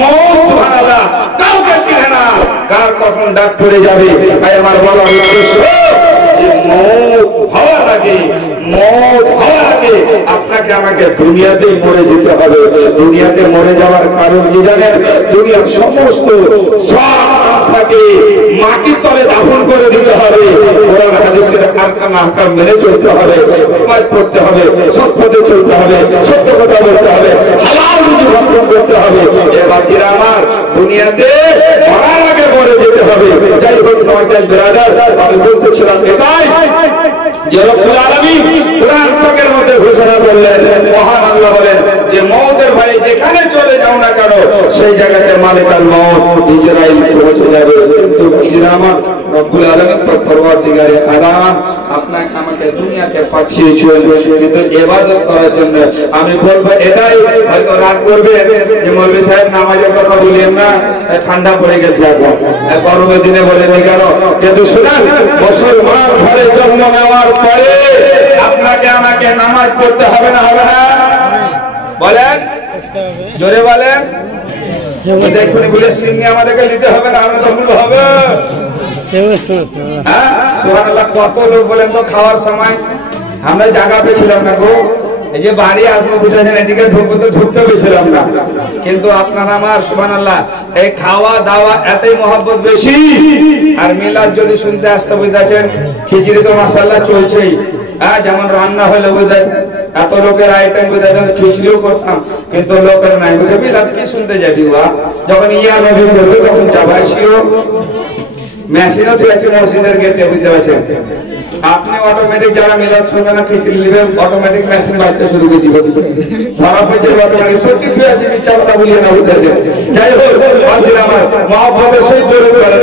মৌত সুবহানাল্লাহ কাউকে চিনে না, কার কখন ডাক পড়ে যাবে। তাই আমার বলা উদ্দেশ্য, মৌত হওয়ার আগে, মৌত হওয়ার আগে আপনাকে আমাকে দুনিয়াতেই মরে যেতে হবে। দুনিয়াতে মরে যাওয়ার কারণ কি জানেন? দুনিয়ার সমস্ত সবকে মাটির তলে দাফন করে দিতে হবে, কোরআন হাদিসের আহকাম মেনে চলতে হবে, নামাজ পড়তে হবে, সৎ পথে চলতে হবে, সত্য কথা বলতে হবে, হালাল রুজি ভক্ষণ করতে হবে। এ বাকিরা আমার, দুনিয়াতে মরার আগে মরে যেতে হবে। যাই হোক নয়টাল ব্রাদার, আমি বলতেছিলাম এটাই যে রব্বুল আলামিন কোরআন পাকের মধ্যে ঘোষণা করলেন, মহান আল্লাহ বলেন যে মওতের ভয়ে যেখানে চলে যাও না কেন সেই জায়গাতে মালিকাল মওত ইসরাইল পৌঁছে যাবে। কিন্তু বাকিরা আমার, রব্বুল আলামিন পরওয়ারদিগারে আলাম আপনাকে আমাকে দুনিয়াতে পাঠিয়েছেন কিন্তু ইবাদত করার জন্য। আমি বলবো এটাই, হয়তো রাগ করবে যে মৌলভী সাহেব নামাজের কথা বলেন না, ঠান্ডা পড়ে গেছে এখন, গরমের দিনে বলেন কেন, কিন্তু শুনুন, মুসলমান ঘরে জন্ম নেওয়ার পরে আপনাকে আমাকে নামাজ পড়তে হবে না, হবে না? বলেন জোরে বলেন। দেখুন বলে সিন্নি আমাদেরকে নিতে হবে না, আমরা তো ভুল হবে। হ্যাঁ সুবহানাল্লাহ, কত লোক বলেন তো খাওয়ার সময় আমরা জায়গা পেয়েছিলাম না গো, এই যে বাড়ি আসবো বুঝেছেন, এদিকে ঢুকবো তো ঢুকতে পেয়েছিলাম না, কিন্তু আপনার আমার সুবহানাল্লাহ এই খাওয়া দাওয়া এতই মহব্বত বেশি। আর মিলাদ যদি শুনতে আসতে বুঝতেছেন, খিচুড়ি তো মাশাআল্লাহ চলছেই, হ্যাঁ যেমন রান্না হলে বুঝতেন এত লোকের আইটেম বুঝতেন, খিচুড়িও করতাম, কিন্তু লোকের নাই বুঝে মিলাদ কি শুনতে যাবি বা, যখন ইয়া নবী করবে তখন যাবাইছিও মেশিনও দিয়েছে মসজিদের গেটে, বুঝতে পারছেন। আপনি অটোমেটিক যারা মিলাদ শুনবে না, খিচুড়ি নেবেন, অটোমেটিক মেশিন বাজতে শুরু করে দিবে, ধরা পড়ছে অটোমেটিক। সত্যি তুই আছে, মিথ্যা কথা বলিয়ে না বুঝতে। যাই হোক আমার মহব্বতের সহিত জড়িত করেন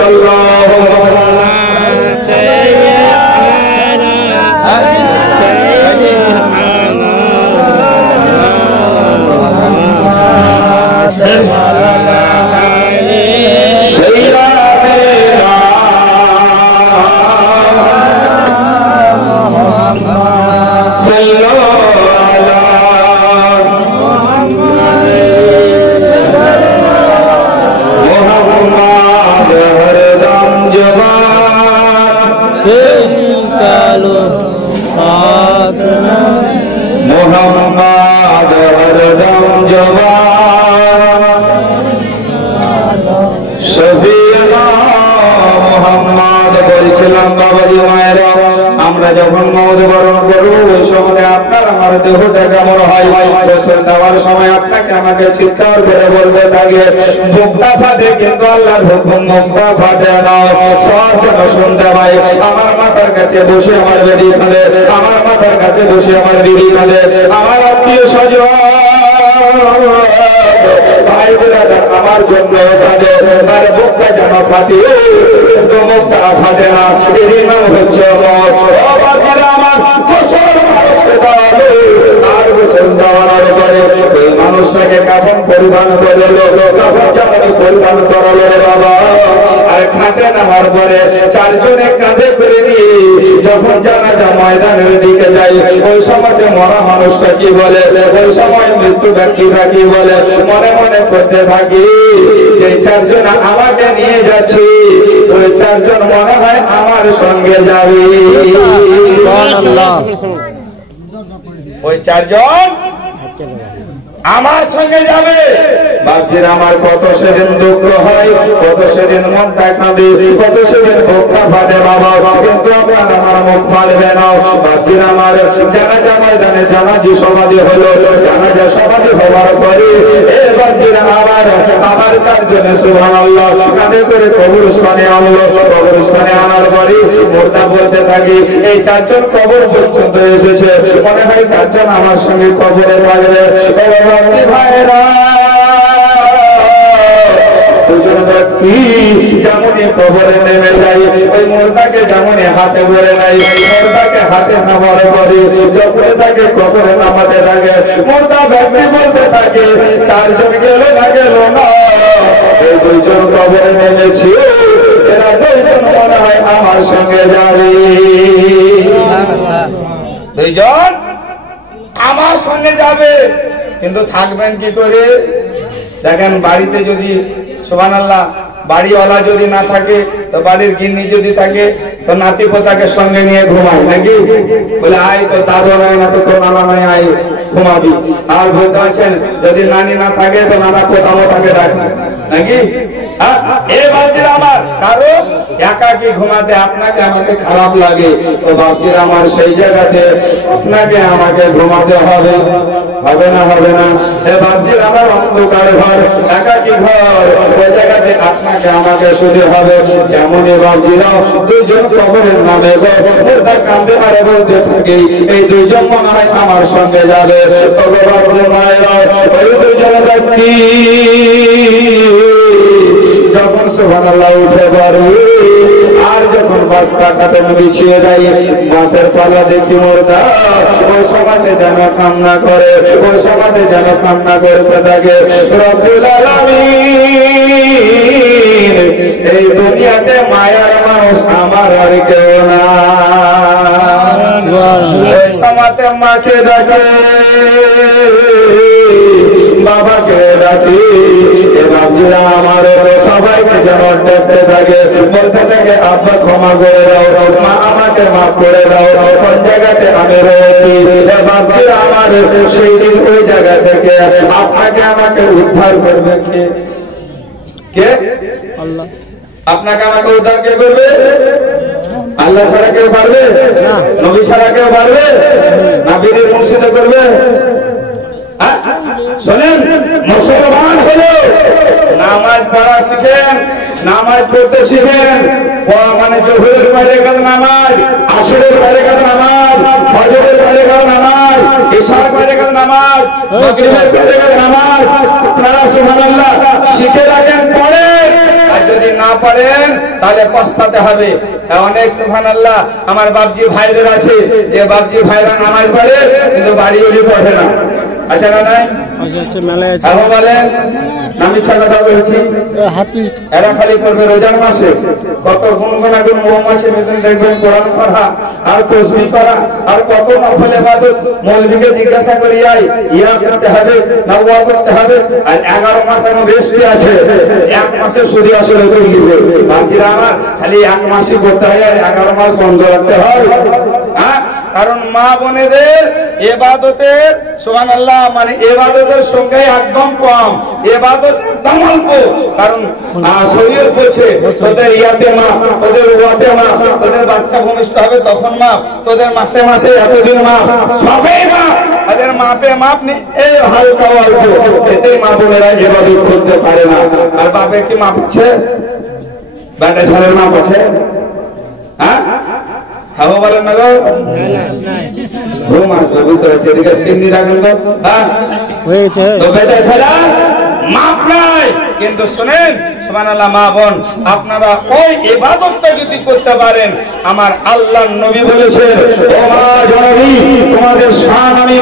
মোহাম্মদ হরদম জবান শফিনা মোহাম্মদ। বলছিলাম বাবাজি মায়েরা, আমরা যখন মওত বরণ করব ওই সময় আপনার আমার দেহটা কেমন হয়, গোসল দেওয়ার সময় আপনাকে আমাকে চিৎকার করে বলবে থাকে, মুখটা ফাটে কিন্তু আল্লাহর হুকুম মুখটা ফাটে না। সব যেন শুনতে পাই, আমার মাথার কাছে বসে আমার বেদি কাঁদে, আমার মাথার কাছে বসে আমার বিবি কাঁদে, আমার আত্মীয় স্বজন ভাই ব্রাদার আমার জন্য কাঁদে, তার বুকটা যেন ফাটে, কিন্তু মুখটা ফাটে না, এরই নাম হচ্ছে মত। ও বাবারা আমার, গোসল মানুষকে দাঁড়ালো, আর গোসল দেওয়ার পরে ওই মানুষটাকে কাফন পরিধান করে কাফন জামানি পরিধান করালো রে বাবা। আর খাটে নামার পরে চারজনে কাঁধে করে নিয়ে যখন জানাজা ময়দানের দিকে যাই, ওই সময় মরা মানুষটা কি বলে, ওই সময় মৃত্যু ব্যক্তিরা কি বলে, মনে মনে করতে থাকি যে চারজন আমাকে নিয়ে যাচ্ছি, ওই চারজন মনে হয় আমার সঙ্গে যাবে। ওই চারজন আমার সঙ্গে যাবে। বাপজির আমার কত সেদিন দুঃখ হয়, কত সেদিন মনটা কাঁদে, কত সেদিন বুকটা ফাটে বাবা, কিন্তু আপনার আমার মুখ ফাটবে না। বাপজির আমার জানাজা ময়দানে জানাজি সমাধি হলো, জানাজা সমাধি হওয়ার পরে বাপজির আমার চারজনে সুবহানাল্লাহ কাঁধে করে কবরস্থানে আনলো। কবরস্থানে আনার পরে মুর্দা বলতে থাকি, এই চারজন কবর পর্যন্ত এসেছে, মনে হয় চারজন আমার সঙ্গে কবরে থাকবে। ভাইরা দুজন ব্যক্তি যেমনই কবরে নেমে যায়, ওই মুর্দাকে যেমনই হাতে ধরে নাই, মুর্দাকে হাতে নামার পরে যখন তাকে কবরে নামাতে থাকে, মুর্দা ব্যক্তি বলতে থাকে চারজন গেল না গেল না, এই দুইজন কবরে নেমেছি, এরা দুইজন মনে হয় আমার সঙ্গে যাবে। দুইজন আমার সঙ্গে যাবে, কিন্তু থাকবেন কি করে? দেখেন বাড়িতে যদি সুবহানাল্লাহ বাড়িওয়ালা যদি না থাকে, তো বাড়ির গিন্নি যদি থাকে, তো নাতি পোতাকে সঙ্গে নিয়ে ঘুমায় নাকি, বলে আয় তো দাদু নয় না, তো নানা নয় আয় ঘুমাবি। আর বলতে পারছেন যদি নানি না থাকে, তো নানা পোতামো তাকে ডাকে নাকি। আমার কারো একাকি ঘুমাতে আপনাকে আমাকে খারাপ লাগে, তো বাপজির আমার সেই জায়গাতে আপনাকে আমাকে ঘুমাতে হবে, হবে না হবে না? বাপজির আমার অন্ধকার ঘর, একাকি ঘর, ওই জায়গাতে আপনাকে আমাকে শুতে হবে। যেমনই বাপজিরাও দুইজন কবরের নামে মুর্দা কাঁদে আর বলতে থাকে, এই দুইজন মনে হয় আমার সঙ্গে যাবে। বাপজির মায়েরা ওই দুইজন ব্যক্তি যখন সুবহানাল্লাহ উঠে পারবে, আর যখন বাস কাটাতে বিছিয়ে দেয়, বাসের পালা দেখি মুর্দা ওই সমাজে যেন কান্না করে, ওই সমাজে যেন কান্না করতে থাকে, রব্বুল আলামিন এই দুনিয়াতে মায়ার মানুষ আমার আর কেউ না। ওই সমাজে মাকে ডাকে, বাবাকে ডাকি, আমার সবাইকে যেন দেখতে থাকে, বলতে থাকে আব্বা ক্ষমা করে দাও, মা আমাকে মাফ করে দাও, কোন জায়গাতে আমি রয়েছি। বাপজিরা আমার সেই দিন ওই জায়গা থেকে আপনাকে আমাকে উদ্ধার করবে কে? কে? আল্লাহ। আপনাকে আমাকে উদ্ধার কে করবে? আল্লাহ ছাড়া কেউ পারবে? নবী ছাড়া কেউ পারবে? না বীরের মুর্শিদে করবে? শোনেন, মুসলমান হলো নামাজ পড়া শিখেন, নামাজ পড়তে শিখেন, মানে জোহরের পরে কাজ নামাজ, আসরের পরে কাজ নামাজ, ফজরের পরে কাজ নামাজ, ইশার পরে কাজ নামাজ, মাগরিবের পরে কাজ নামাজ, আপনারা সুবহানাল্লাহ শিখে রাখেন, পড়েন। আর যদি না পারেন তাহলে পস্তাতে হবে। অনেক সুবহানাল্লাহ আমার বাপজি ভাইদের আছে, যে বাপজি ভাইরা নামাজ পড়ে কিন্তু বাড়ি ওলি পড়ে না। আচ্ছা না নাই? আচ্ছা মেলায় আছে। আবার বলেন, আমি ছাড়া দাও বলছি, এরা খালি করবে রোজার মাসে কত গুনগুনাগুন মৌমাছি মেদিন দেখবেন কোরআন পড়া আর তাসবিহ করা আর কত নফল ইবাদত। মৌলভীকে জিজ্ঞাসা করি আই ইয়া করতে হবে না ওয়া করতে হবে, আর 11 মাস এমন রেস্ট আছে, এক মাসে সুদি আসলে করে দিবে। বাকিরা আমার খালি এক মাসই করতে হয় আর 11 মাস বন্ধ রাখতে হয়। হ্যাঁ, কারণ মা বোনেদের ইবাদতের সুবহানাল্লাহ মানে ইবাদতের সংখ্যা একদম কম, ইবাদত একদম অল্প। কারণ শরীয়ত বলছে তোদের ইয়াতে মা, তোদের ওয়াতে মা, তোদের বাচ্চা ভূমিষ্ঠ হবে তখন মা, তোদের মাসে মাসে এতদিন মা, সবাই মা, তাদের মাপে মাপ নেই, এই হালকা অল্প, এতে মা বোনেরা ইবাদত করতে পারে না। আর বাপে কি মাপ আছে? বেটা ছেলের মাপ আছে? হ্যাঁ হাওয়া বলেন না গো, ঘুম আসবে বুঝতে পারছি। এদিকে চিমনি রাখেন তো, হ্যাঁ হয়েছে। তো বেটা ছাড়া মাপ নাই। কিন্তু শুনেন সুবহানাল্লাহ মা বোন, আপনারা ওই ইবাদতটা যদি করতে পারেন, আমার আল্লাহর নবী বলেছেন, ও মা জননী, তোমাদের শান আমি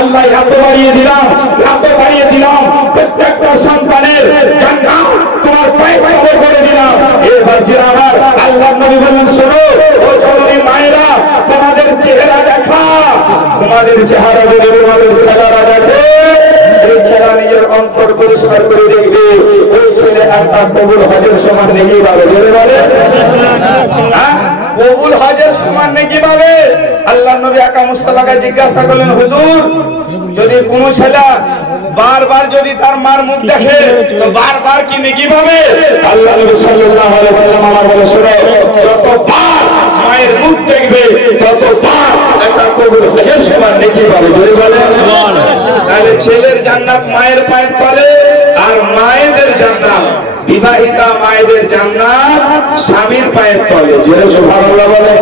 আল্লাহ এত বাড়িয়ে দিলাম, প্রত্যেকটা সন্তানের জান্নাত তোমার পায়ে পায়ে করে দিলাম। এবার যারা আমার আল্লাহর নবী বলেন, শোনো ও জননী মায়েরা, তোমাদের চেহারা দেখা, তোমাদের চেহারা দেখে, তোমাদের চেহারা দেখে, এই ছেলে নিজের অন্তর পরিষ্কার করে দেখবে, ওই ছেলে একটা কবুল হজের সমান নেকি পাবে। কবুল হজের সমান নেকি পাবে। আল্লাহর নবী আকা মুস্তাফাকে জিজ্ঞাসা করলেন, হুজুর, যদি কোন ছেলে বারবার যদি তার মার মুখ দেখে তো বারবার কি নেকি পাবে? আল্লাহ নবী সাল্লাল্লাহু আলাইহি ওয়াসাল্লাম আমার বলে, শোনো, যতবার মায়ের মুখ দেখবে ততবার একটা কবুল হজের সমান নেকি পাবে। তাহলে ছেলের জান্নাত মায়ের পায়ের তলে, আর মায়েদের জান্নাত, বিবাহিতা মায়েদের জান্নাত স্বামীর পায়ের তলে। জোরে সুবহানাল্লাহ বলে।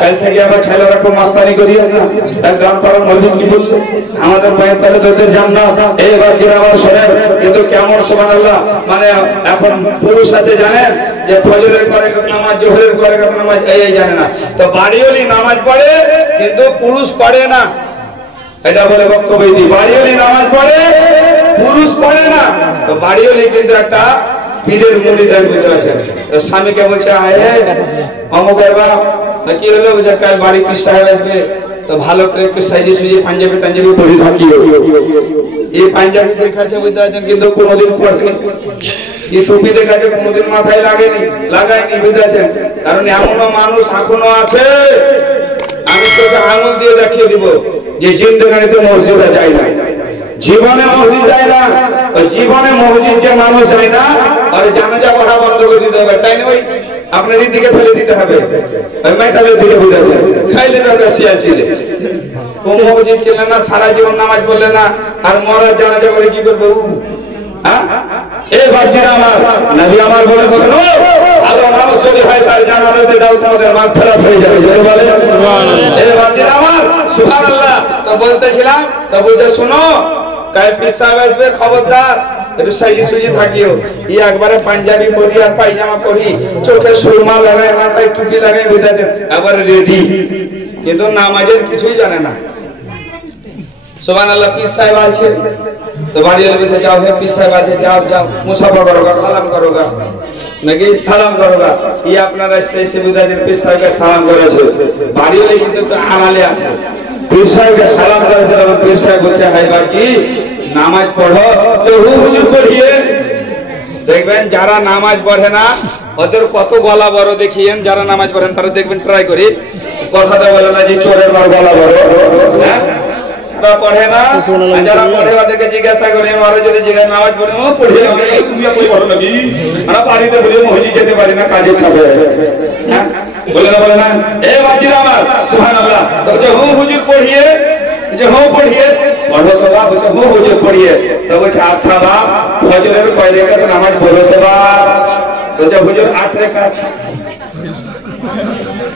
কাল থেকে আবার ছেলেরা খুব মাস্তানি করি না, তার গ্রাম পাড়ার মসজিদ কি বললো, আমাদের পায়ের তলে তোদের জান্নাত। এবার গিয়ে আবার শোনেন, কিন্তু কেমন সুবহানাল্লাহ, মানে এখন পুরুষ আছে জানেন যে ফজরের পরে কত নামাজ, জোহরের পরে কত নামাজ, এই জানে না। তো বাড়িওয়ালি নামাজ পড়ে কিন্তু পুরুষ পড়ে না, এটা বলে বক্তব্য দিই। বাড়িওয়ালি নামাজ পড়ে, পুরুষ পড়ে না। তো বাড়িওয়ালি কিন্তু একটা পীরের মুরিদ বুঝতে পারছেন। তো স্বামীকে বলছে, অমুকের বাপ কি হলো, বুঝে কাল বাড়ি পীর সাহেব আসবে, তো ভালো করে একটু সাইজে সুইজে পাঞ্জাবি পরে থাকি। এই পাঞ্জাবি দেখাচ্ছে বুঝতে পারছেন, কিন্তু কোনোদিন পড়েনি। এই টুপি দেখাচ্ছে, কোনোদিন মাথায় লাগায়নি বুঝতে পারছেন। কারণ এমনও মানুষ এখনো আছে, আমি তোকে আঙুল দিয়ে দেখিয়ে দিব যে জিন্দেগানিতে মসজিদে যায় না, জীবনে মসজিদ যায় না। জীবনে মসজিদ যে মানুষ যায় না, আর জানাজা পড়া বন্ধ করে দিতে হবে, তাই না? ওই আপনার দিকে ফেলে দিতে হবে, ওই মেটালের দিকে বুঝে খাইলে শিয়াল ছিলে। ও মসজিদ ছিল না, সারা জীবন নামাজ পড়লে না, আর মরা জানাজা করে কি করবে? নবী আমার বলেছেন, ভালো মানুষ যদি হয় তার জানাজাতে দাও, তোমাদের মাগফিরাত হয়ে যাবে। সুবহানাল্লাহ। তো বলতেছিলাম, তো বলতে শোনো, কাল পীর সাহেব আসবে, খবরদার একটু সাইজি সুজি থাকিও। ই একবারে পাঞ্জাবি পরি আর পায়জামা পরি, চোখে সুরমা লাগায়, মাথায় টুপি লাগায়, বুঝাতে আবার রেডি, কিন্তু নামাজের কিছুই জানে না। সুবহানাল্লাহ। পীর সাহেব আছে তো বাড়ি বলছে, যাও হে পীর সাহেব আছে, যাও মুসাফা করোগা, সালাম করোগা, নাকি সালাম করোগা। ই আপনারা সেই সুবিধাদের পীর সাহেবকে সালাম করেছে, বাড়ি হলে কিন্তু একটু আড়ালে আছে। পীর সাহেবকে সালাম করেছে, তখন পীর সাহেব বলছে, হাই বাকি নামাজ পড়ো তো হুজুর পড়িয়ে। দেখবেন যারা নামাজ পড়ে না ওদের কত গলা বড় দেখিয়েন, যারা নামাজ পড়েন তারা দেখবেন ট্রাই করি, কথাটা বলে না যে চোরের মার গলা বড়, হ্যাঁ? যারা পড়ে না, যারা পড়ে ওদেরকে জিজ্ঞাসা করে, ওরা যদি জিজ্ঞাসা নামাজ পড়ে, ও পড়ে তুমি পড়ো নাকি, আমরা বাড়িতে বলে মসজিদ যেতে পারি না, কাজে খাবে, বলে না এ বাচ্চিরা আমার। সুবহানাল্লাহ। তো হু হুজুর পড়িয়ে, যে হো পড়িয়ে পড়ো তো বাপ, বলছে হো হুজুর পড়িয়ে। তো বলছে, আচ্ছা বাপ ফজরের কয় রাকাত নামাজ পড়ো তো বাপ? বলছে হুজুর 8 রাকাত।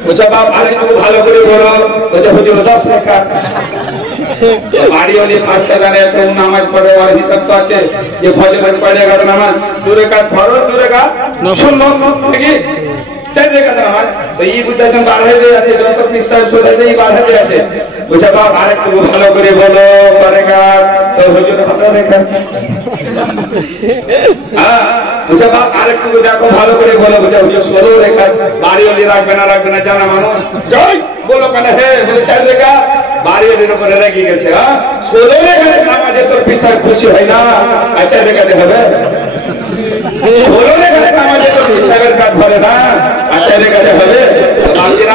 বলছে বাপ আরেকটু ভালো করে বলো। বলছে হুজুর 10 রাকাত। বাড়িওয়ালি পাশে দাঁড়িয়ে আছে, ও নামাজ পড়ে, আর হিসাব তো আছে যে ফজরের কয় রাকাত নামাজ, 2 রাকাত ফরজ, 2 রাকাত সুন্নাত, নাকি 4 রাকাত নামাজ। তো এই বুঝাছেন বার হয়ে যাচ্ছে, যত পীর সাহেব শোনাবে এই বার হয়ে যাচ্ছে। বুঝা বাপ আরেকটু ভালো করে বলো, করেগা তো হুজুর ভালো রেখা। হ্যাঁ, বুঝা বাপ আরেকটু দেখো ভালো করে বলো, বুঝা হুজুর 16 রেখা। বাড়িওয়ালি রাখবে না জানা মানুষ, জয় বলো কেন, হে বলে 4 রেখা। বাড়িওয়ালির উপরে রেগে গেছে, 16 রেখা নামাজে তোর পীর সাহেব খুশি হয় না, 4 রেখাতে হবে। 16 রেখা নামাজে তোর পীর সাহেবের কাজ ধরে না, 4 রেখাতে হবে।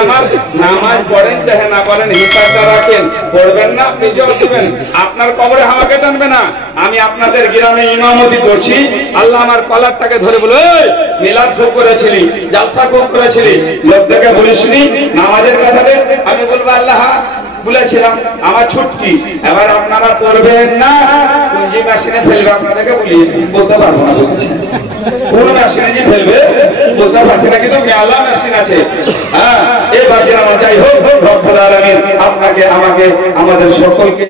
আমার নামাজ পড়েন চাহে না পড়েন, হিসাবটা রাখেন, পড়বেন না আপনি জবাব দিবেন। আপনার কবরে আমাকে টানবে না। আমি আপনাদের গ্রামে ইমামতি করছি, আল্লাহ আমার কলারটাকে ধরে বলে, মিলাদ খুব করেছিলি, জালসা খুব করেছিলি, লোক দেখে বলিসনি নামাজের কথাতে, আমি বলবো আল্লাহ বলেছিলাম, আমার ছুটি। এবার আপনারা পড়বেন না, পুঁজি মেশিনে ফেলবে, আপনাদেরকে বলতে পারবো না কোন মেশিনে যে ফেলবে বলতে পারছি না, কিন্তু মেলা মেশিন আছে। হ্যাঁ, এবার যাই হোক, রব্বুল আলামিন আপনাকে আমাকে আমাদের সকলকে